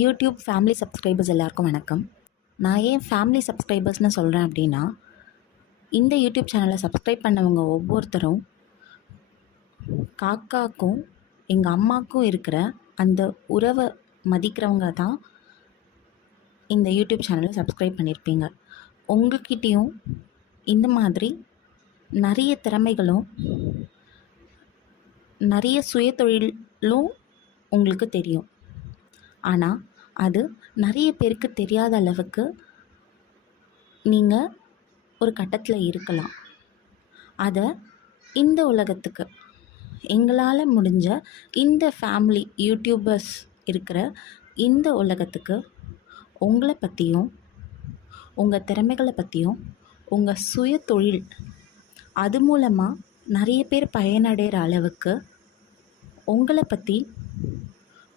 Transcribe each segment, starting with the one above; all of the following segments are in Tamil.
யூடியூப் ஃபேமிலி சப்ஸ்கிரைபர்ஸ் எல்லாருக்கும் வணக்கம். நான் ஏன் ஃபேமிலி சப்ஸ்கிரைபர்ஸ்னு சொல்கிறேன் அப்படின்னா இந்த யூடியூப் சேனலை சப்ஸ்கிரைப் பண்ணவங்க ஒவ்வொருத்தரும் காக்காக்கும் எங்கள் அம்மாவுக்கும் இருக்கிற அந்த உறவை மதிக்கிறவங்க தான் இந்த யூடியூப் சேனலை சப்ஸ்கிரைப் பண்ணியிருப்பீங்க. உங்கள்கிட்டேயும் இந்த மாதிரி நிறைய திறமைகளும் நிறைய சுயதொழிலும் உங்களுக்கு தெரியும். ஆனால் அது நிறைய பேருக்கு தெரியாத அளவுக்கு நீங்கள் ஒரு கட்டத்தில் இருக்கலாம். அதை இந்த உலகத்துக்கு எங்களால் முடிஞ்ச இந்த ஃபேமிலி யூடியூபர்ஸ் இருக்கிற இந்த உலகத்துக்கு உங்களை பற்றியும் உங்கள் திறமைகளை பற்றியும் உங்கள் சுய தொழில் அது மூலமாக நிறைய பேர் பயனடைகிற அளவுக்கு உங்களை பற்றி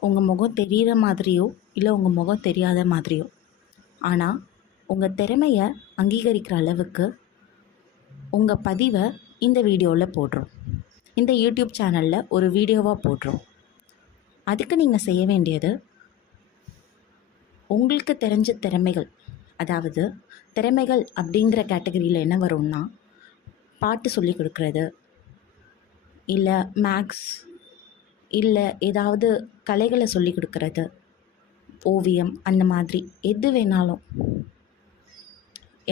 உங்கள் முகம் தெரிகிற மாதிரியோ இல்லை உங்கள் முகம் தெரியாத மாதிரியோ. ஆனால் உங்கள் திறமையை அங்கீகரிக்கிற அளவுக்கு உங்கள் பதிவை இந்த வீடியோவில் போடுறோம். இந்த யூடியூப் சேனலில் ஒரு வீடியோவாக போடுறோம். அதுக்கு நீங்கள் செய்ய வேண்டியது உங்களுக்கு தெரிஞ்ச திறமைகள் அதாவது திறமைகள் அப்படிங்கிற கேட்டகரியில் என்ன வரும்னா பாட்டு சொல்லி கொடுக்குறது இல்லை மேக்ஸ் இல்லை ஏதாவது கலைகளை சொல்லி கொடுக்குறது ஓவியம் அந்த மாதிரி எது வேணாலும்.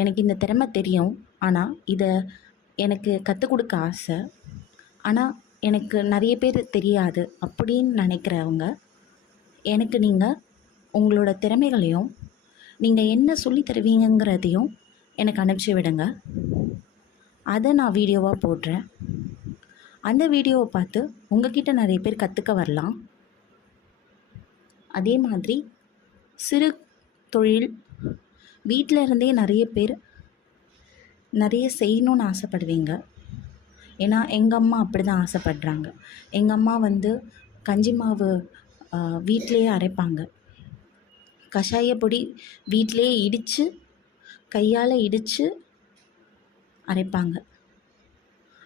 எனக்கு இந்த திறமை தெரியும். ஆனால் இதை எனக்கு கற்றுக் கொடுக்க ஆசை. ஆனால் எனக்கு நிறைய பேர் தெரியாது அப்படின்னு நினைக்கிறவங்க எனக்கு நீங்கள் உங்களோட திறமைகளையும் நீங்கள் என்ன சொல்லி தருவீங்கங்கிறதையும் எனக்கு அனுப்பிச்சி விடுங்க. அதை நான் வீடியோவாக போடுறேன். அந்த வீடியோவை பார்த்து உங்ககிட்ட நிறைய பேர் கற்றுக்க வரலாம். அதே மாதிரி சிறு தொழில் வீட்டில் இருந்தே நிறைய பேர் நிறைய செய்யணும்னு ஆசைப்படுவீங்க. ஏன்னா எங்கள் அம்மா அப்படி தான் ஆசைப்படுறாங்க. எங்கள் அம்மா வந்து கஞ்சி மாவு வீட்டிலையே அரைப்பாங்க. கஷாய பொடி வீட்டிலையே இடித்து கையால் இடித்து அரைப்பாங்க.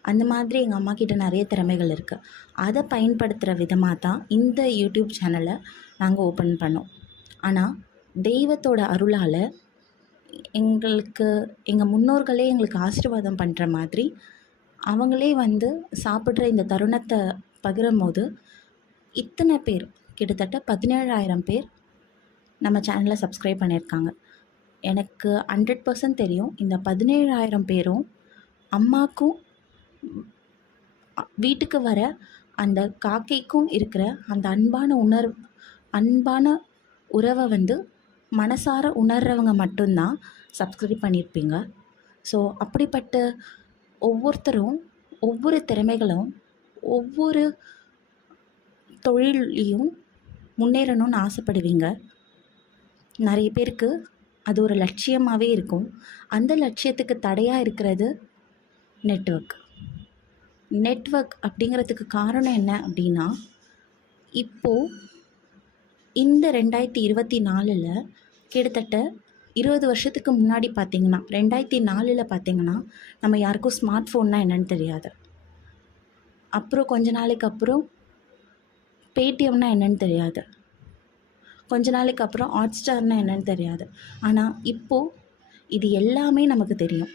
அந்த மாதிரி எங்கள் அம்மா கிட்ட நிறைய திறமைகள் இருக்குது அதை பயன்படுத்துகிற விதமாக தான் இந்த யூடியூப் சேனலை நாங்கள் ஓப்பன் பண்ணோம். ஆனால் தெய்வத்தோட அருளால் எங்களுக்கு எங்கள் முன்னோர்களே எங்களுக்கு ஆசீர்வாதம் பண்ணுற மாதிரி அவங்களே வந்து சாப்பிட்ற இந்த தருணத்தை பகிரும் போது இத்தனை பேர் கிட்டத்தட்ட பதினேழாயிரம் பேர் நம்ம சேனலை சப்ஸ்கிரைப் பண்ணியிருக்காங்க. எனக்கு ஹண்ட்ரட் பர்சன்ட் தெரியும் இந்த பதினேழாயிரம் பேரும் அம்மாக்கும் வீட்டுக்கு வர அந்த காக்கைக்கும் இருக்கிற அந்த அன்பான உணர்வு அன்பான உறவை வந்து மனசார உணர்றவங்க மட்டும்தான் சப்ஸ்கிரைப் பண்ணியிருப்பீங்க. ஸோ அப்படிப்பட்ட ஒவ்வொருத்தரும் ஒவ்வொரு திறமைகளும் ஒவ்வொரு தொழிலையும் முன்னேறணும்னு ஆசைப்படுவீங்க. நிறைய பேருக்கு அது ஒரு லட்சியமாகவே இருக்கும். அந்த லட்சியத்துக்கு தடையாக இருக்கிறது நெட்ஒர்க் நெட்ஒர்க் அப்படிங்கிறதுக்கு காரணம் என்ன அப்படின்னா இப்போது இந்த ரெண்டாயிரத்தி இருபத்தி நாலில் கிட்டத்தட்ட இருபது வருஷத்துக்கு முன்னாடி பார்த்திங்கன்னா ரெண்டாயிரத்தி நாலில் பார்த்திங்கன்னா நம்ம யாருக்கும் ஸ்மார்ட் ஃபோன்னா என்னென்னு தெரியாது. அப்புறம் கொஞ்ச நாளைக்கு அப்புறம் பேடிஎம்னா என்னென்னு தெரியாது. கொஞ்ச நாளைக்கு அப்புறம் ஹாட் ஸ்டார்னா என்னென்னு தெரியாது. ஆனால் இப்போது இது எல்லாமே நமக்கு தெரியும்.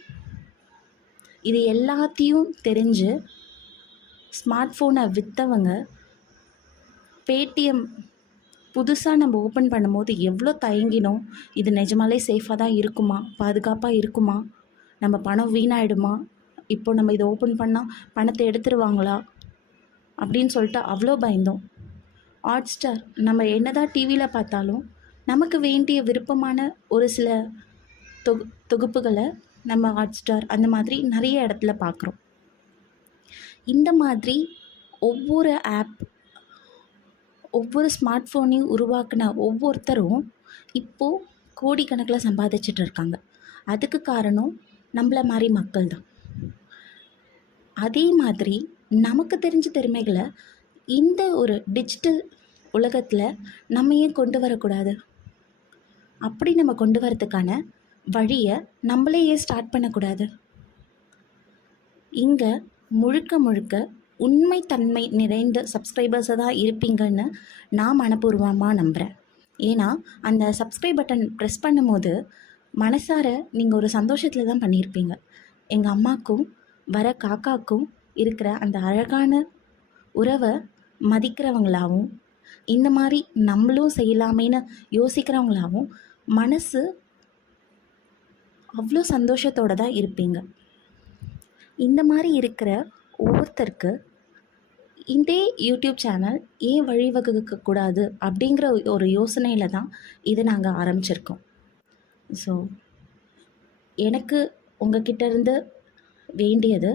இது எல்லாத்தையும் தெரிஞ்சு ஸ்மார்ட் ஃபோனை விற்றவங்க பேடிஎம் புதுசாக நம்ம ஓப்பன் பண்ணும்போது எவ்வளோ தயங்கினோம். இது நிஜமாலே சேஃபாக தான் இருக்குமா? பாதுகாப்பாக இருக்குமா? நம்ம பணம் வீணாயிடுமா? இப்போ நம்ம இதை ஓப்பன் பண்ணால் பணத்தை எடுத்துருவாங்களா? அப்படின்னு சொல்லிட்டு அவ்வளோ பயந்தோம். ஹாட்ஸ்டார் நம்ம என்னதான் டிவியில் பார்த்தாலும் நமக்கு வேண்டிய விருப்பமான ஒரு சில தொகு தொகுப்புகளை நம்ம ஹாட்ஸ்டார் அந்த மாதிரி நிறைய இடத்துல பார்க்குறோம். இந்த மாதிரி ஒவ்வொரு ஆப் ஒவ்வொரு ஸ்மார்ட் ஃபோனையும் உருவாக்கின ஒவ்வொருத்தரும் இப்போது கோடிக்கணக்கில் சம்பாதிச்சிட்டு இருக்காங்க. அதுக்கு காரணம் நம்மள மாதிரி மக்கள் தான் அதே மாதிரி நமக்கு தெரிஞ்ச திறமைகளை இந்த ஒரு டிஜிட்டல் உலகத்தில் நம்ம ஏன் கொண்டு வரக்கூடாது? அப்படி நம்ம கொண்டு வரதுக்கான வழியை நம்மளே ஏன் ஸ்டார்ட் பண்ணக்கூடாது? இங்கே முழுக்க முழுக்க உண்மைத்தன்மை நிறைந்த சப்ஸ்கிரைபர்ஸை தான் இருப்பீங்கன்னு நான் மனப்பூர்வமாக நம்புகிறேன் ஏன்னா அந்த சப்ஸ்கிரைப் பட்டன் ப்ரெஸ் பண்ணும்போது மனசார நீங்கள் ஒரு சந்தோஷத்தில் தான் பண்ணியிருப்பீங்க எங்கள் அம்மாக்கும் வர காக்காக்கும் இருக்கிற அந்த அழகான உறவை மதிக்கிறவங்களாகவும் இந்த மாதிரி நம்மளும் செய்யலாமேன்னு யோசிக்கிறவங்களாகவும் மனசு அவ்வளோ சந்தோஷத்தோடு தான் இருப்பீங்க. இந்த மாதிரி இருக்கிற ஒவ்வொருத்தருக்கு இதே யூடியூப் சேனல் ஏன் வழிவகுக்கக்கூடாது அப்படிங்கிற ஒரு யோசனையில் தான் இதை நாங்கள் ஆரம்பிச்சிருக்கோம். ஸோ எனக்கு உங்ககிட்ட இருந்து வேண்டியது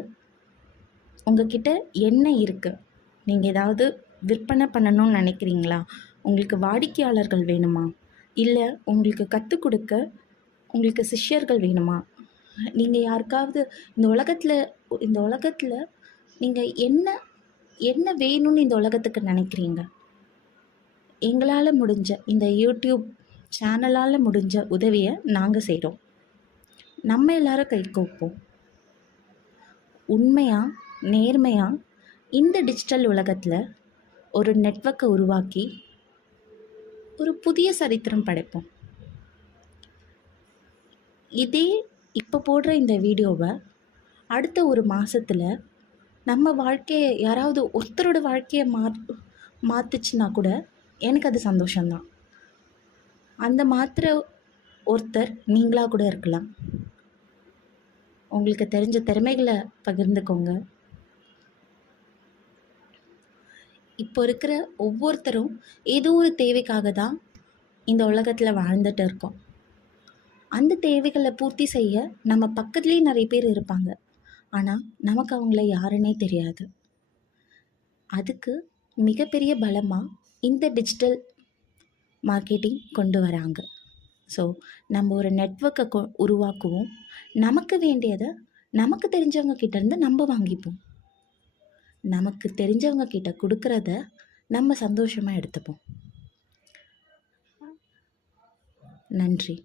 உங்ககிட்ட என்ன இருக்குது நீங்கள் ஏதாவது விற்பனை பண்ணணும்னு நினைக்கிறீங்களா? உங்களுக்கு வாடிக்கையாளர்கள் வேணுமா? இல்லை உங்களுக்கு கற்றுக் கொடுக்க உங்களுக்கு சிஷ்யர்கள் வேணுமா? நீங்கள் யாருக்காவது இந்த உலகத்தில் இந்த உலகத்தில் நீங்கள் என்ன என்ன வேணும்னு இந்த உலகத்துக்கு நினைக்கிறீங்க? எங்களால் முடிஞ்ச இந்த யூடியூப் சேனலால் முடிஞ்ச உதவியை நாங்கள் செய்கிறோம் நம்ம எல்லாரும் கை கோப்போம். உண்மையாக நேர்மையாக இந்த டிஜிட்டல் உலகத்தில் ஒரு நெட்வொர்க்கை உருவாக்கி ஒரு புதிய சரித்திரம் படைப்போம். இதே இப்போ போடுற இந்த வீடியோவை அடுத்த ஒரு மாதத்தில் நம்ம வாழ்க்கையை யாராவது ஒருத்தரோட வாழ்க்கையை மா மாற்றுச்சுன்னா கூட எனக்கு அது சந்தோஷம்தான். அந்த மாத்திர ஒருத்தர் நீங்களாக கூட இருக்கலாம். உங்களுக்கு தெரிஞ்ச திறமைகளை பகிர்ந்துக்கோங்க. இப்போ இருக்கிற ஒவ்வொருத்தரும் ஏதோ ஒரு தேவைக்காக தான் இந்த உலகத்தில் வாழ்ந்துட்டு இருக்கோம். அந்த தேவைகளை பூர்த்தி செய்ய நம்ம பக்கத்துலேயே நிறைய பேர் இருப்பாங்க. ஆனால் நமக்கு அவங்கள யாருன்னே தெரியாது. அதுக்கு மிகப்பெரிய பலமாக இந்த டிஜிட்டல் மார்க்கெட்டிங் கொண்டு வராங்க. ஸோ நம்ம ஒரு நெட்ஒர்க்கை கொ உருவாக்குவோம். நமக்கு வேண்டியதை நமக்கு தெரிஞ்சவங்க கிட்டேருந்து நம்ம வாங்கிப்போம். நமக்கு தெரிஞ்சவங்க கிட்ட கொடுக்குறத நம்ம சந்தோஷமாக எடுத்துப்போம். நன்றி.